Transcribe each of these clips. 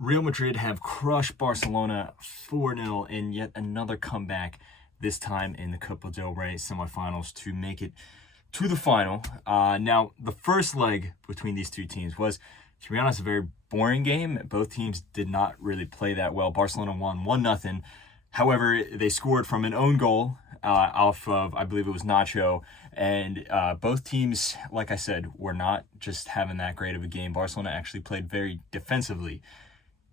Real Madrid have crushed Barcelona 4-0 in yet another comeback, this time in the Copa del Rey semifinals to make it to the final. Now, the first leg between these two teams was, to be honest, a very boring game. Both teams did not really play that well. Barcelona won 1-0. However, they scored from an own goal off of, I believe it was Nacho. And both teams, like I said, were not just having that great of a game. Barcelona actually played very defensively.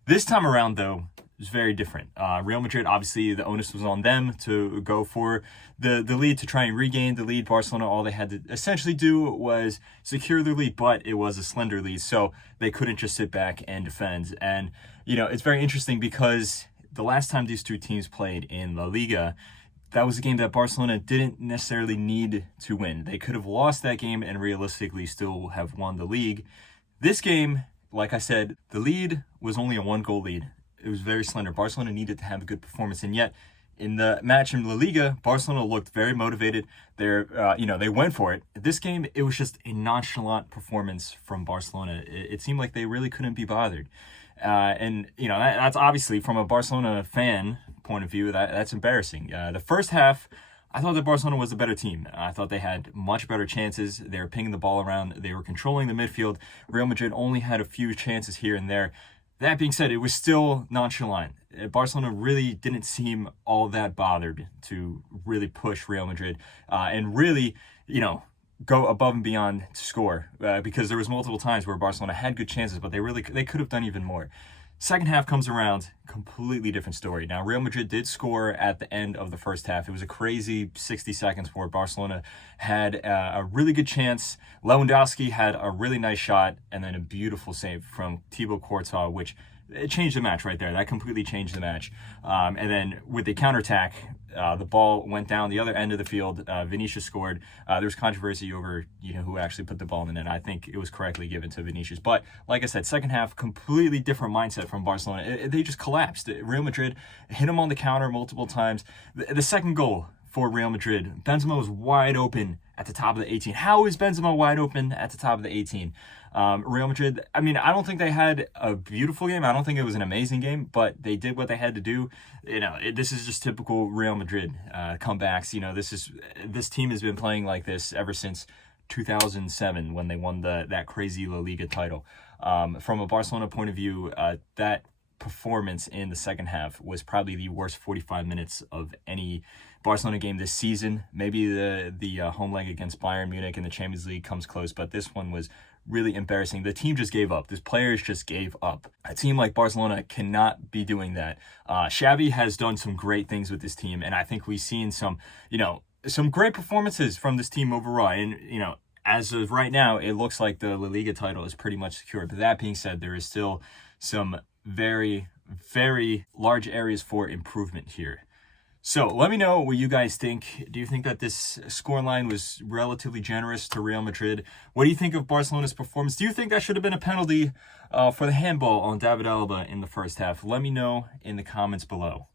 This time around, though, it was very different. Real Madrid, obviously, the onus was on them to go for the lead, to try and regain the lead. Barcelona, all they had to essentially do was secure the lead, but it was a slender lead, so they couldn't just sit back and defend. And, it's very interesting because the last time these two teams played in La Liga, that was a game that Barcelona didn't necessarily need to win. They could have lost that game and realistically still have won the league. This game, like I said, the lead was only a 1-goal lead. It was very slender. Barcelona needed to have a good performance, and yet in the match in La Liga, Barcelona looked very motivated. They went for it. This game, it was just a nonchalant performance from Barcelona. It seemed like they really couldn't be bothered. That's obviously, from a Barcelona fan point of view, that's embarrassing. The first half, I thought that Barcelona was the better team. I thought they had much better chances. They were pinging the ball around. They were controlling the midfield. Real Madrid only had a few chances here and there. That being said, it was still nonchalant. Barcelona really didn't seem all that bothered to really push Real Madrid and really, go above and beyond to score because there was multiple times where Barcelona had good chances, but they could have done even more. Second half comes around, completely different story. Now, Real Madrid did score at the end of the first half. It was a crazy 60 seconds where Barcelona had a really good chance. Lewandowski had a really nice shot and then a beautiful save from Thibaut Courtois, which it changed the match right there. That completely changed the match. And then with the counterattack, the ball went down the other end of the field. Vinicius scored. There was controversy over who actually put the ball in the net. I think it was correctly given to Vinicius. But like I said, second half, completely different mindset from Barcelona. They just collapsed. Real Madrid hit them on the counter multiple times. The second goal for Real Madrid, Benzema was wide open at the top of the 18. How is Benzema wide open at the top of the 18? Real Madrid, I don't think they had a beautiful game. I don't think it was an amazing game, but they did what they had to do. This is just typical Real Madrid comebacks. This team has been playing like this ever since 2007 when they won that crazy La Liga title. From a Barcelona point of view, that performance in the second half was probably the worst 45 minutes of any Barcelona game this season. Maybe the home leg against Bayern Munich in the Champions League comes close, but this one was really embarrassing. The team just gave up. The players just gave up. A team like Barcelona cannot be doing that. Xavi has done some great things with this team, and I think we've seen some great performances from this team overall. And, as of right now, it looks like the La Liga title is pretty much secure. But that being said, there is still some very, very large areas for improvement here. So let me know what you guys think. Do you think that this scoreline was relatively generous to Real Madrid? What do you think of Barcelona's performance? Do you think that should have been a penalty for the handball on David Alaba in the first half? Let me know in the comments below.